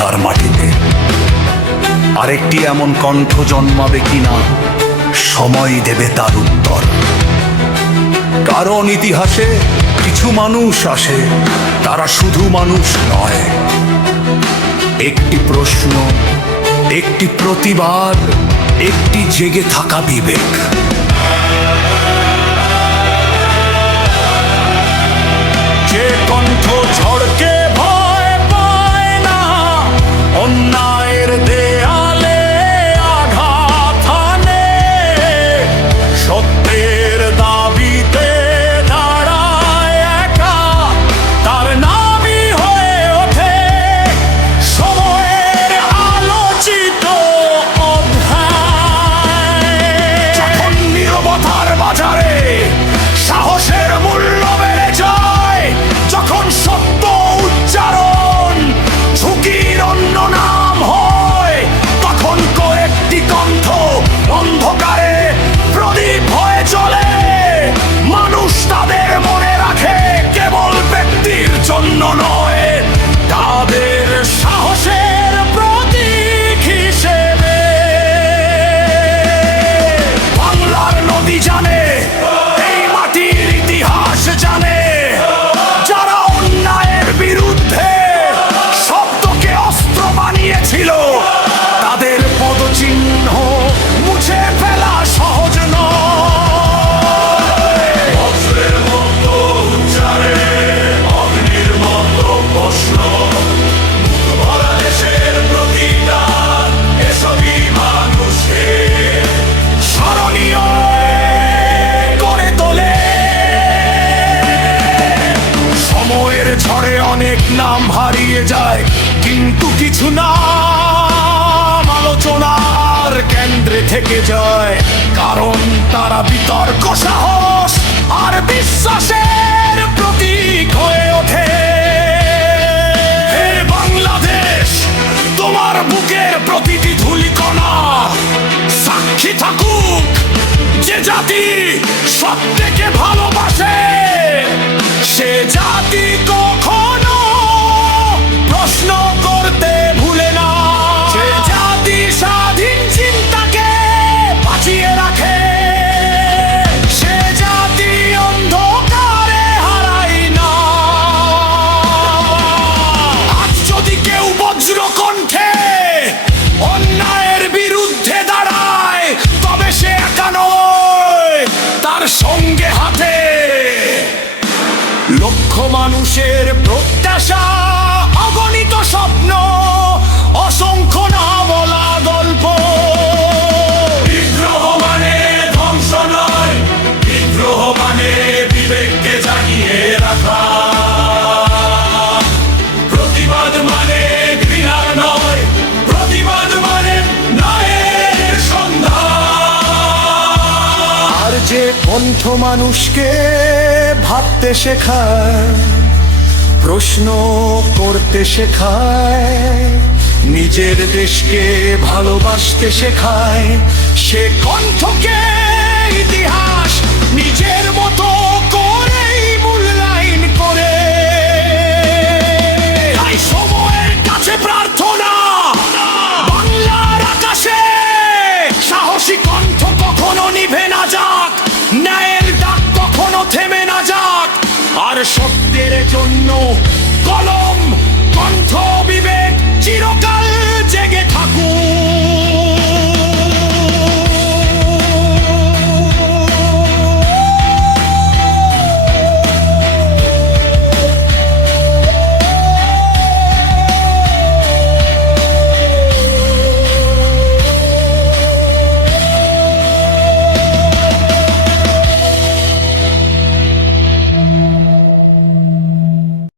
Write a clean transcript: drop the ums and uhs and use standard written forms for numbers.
বাংলার মাটিতে আরেকটি এমন কণ্ঠ জন্মাবে কিনা সময় দেবে তার উত্তর। কারণ ইতিহাসে কিছু মানুষ আসে, তারা শুধু মানুষ নয়, একটি প্রশ্ন, একটি প্রতিবাদ, একটি জেগে থাকা বিবেক। যে কণ্ঠ ঝড়কে ভয় পায় না, অন্যায়ের দেয়ালে আঘাত হানে, সত্যের দাবিতে দাঁড়ায় একা, তার নামই হয়ে ওঠে সময়ের আলোচিত অধ্যায়। যখন নীরবতার বাজারে সাহসের মূল্য বেড়ে যায়, যখন সত্য উচ্চারণ ঝুঁকির অন্য নাম হয়, তখন কয়েকটি কণ্ঠ অন্ধকারে প্রদীপ হয়ে চলে। মানুষ তাদের মনে রাখে কেবল ব্যক্তির জন্য নয়, তাদের সাহসের প্রতীক হিসেবে। বাংলার নদী জানে, এই মাটির ইতিহাস জানে, যারা অন্যায়ের বিরুদ্ধে শব্দকে অস্ত্র বানিয়েছিল, তাদের পদচিহ্ন মুছে ফেলা সহজ নয়। বজ্রের মতো উচ্চারে, অগ্নির মতো প্রশ্ন, ভরা দেশের প্রতিদান, এসবই মানুষকে স্মরণীয় করে তোলে। সময়ের ঝড়ে অনেক নাম হারিয়ে যায়, কিন্তু কিছু নাম আলোচনার কেন্দ্রে থেকে যায়, কারণ তারা বিতর্ক, সাহস আর বিশ্বাসের প্রতীক হয়ে ওঠে। হে বাংলাদেশ, তোমার বুকের প্রতিটি ধূলিকণা সাক্ষী থাকুক, যে জাতি সত্যকে ভালোবাসে, সে জাতি কখনো প্রশ্ন করতে ভুলে না, সে জাতি স্বাধীন চিন্তাকে বাঁচিয়ে রাখে, সে জাতি অন্ধকারে হারায় না। আজ যদি কেউ বজ্র কণ্ঠে অন্যায়ের বিরুদ্ধে দাঁড়ায়, তবে সে একা নয়, তার সঙ্গে হাতে লক্ষ মানুষের প্রত্যাশা, অগণিত স্বপ্ন, অসংখ্য না বলা গল্প। বিদ্রোহ মানে ধ্বংস নয়, বিদ্রোহ মানে বিবেককে জাগিয়ে রাখা। প্রতিবাদ মানে ঘৃণা নয়, প্রতিবাদ মানে ন্যায়ের সন্ধান। আর যে কণ্ঠ মানুষকে ভাবতে শেখায়, প্রশ্ন করতে শেখায়, নিজের দেশকে ভালোবাসতে শেখায়, সে কণ্ঠকে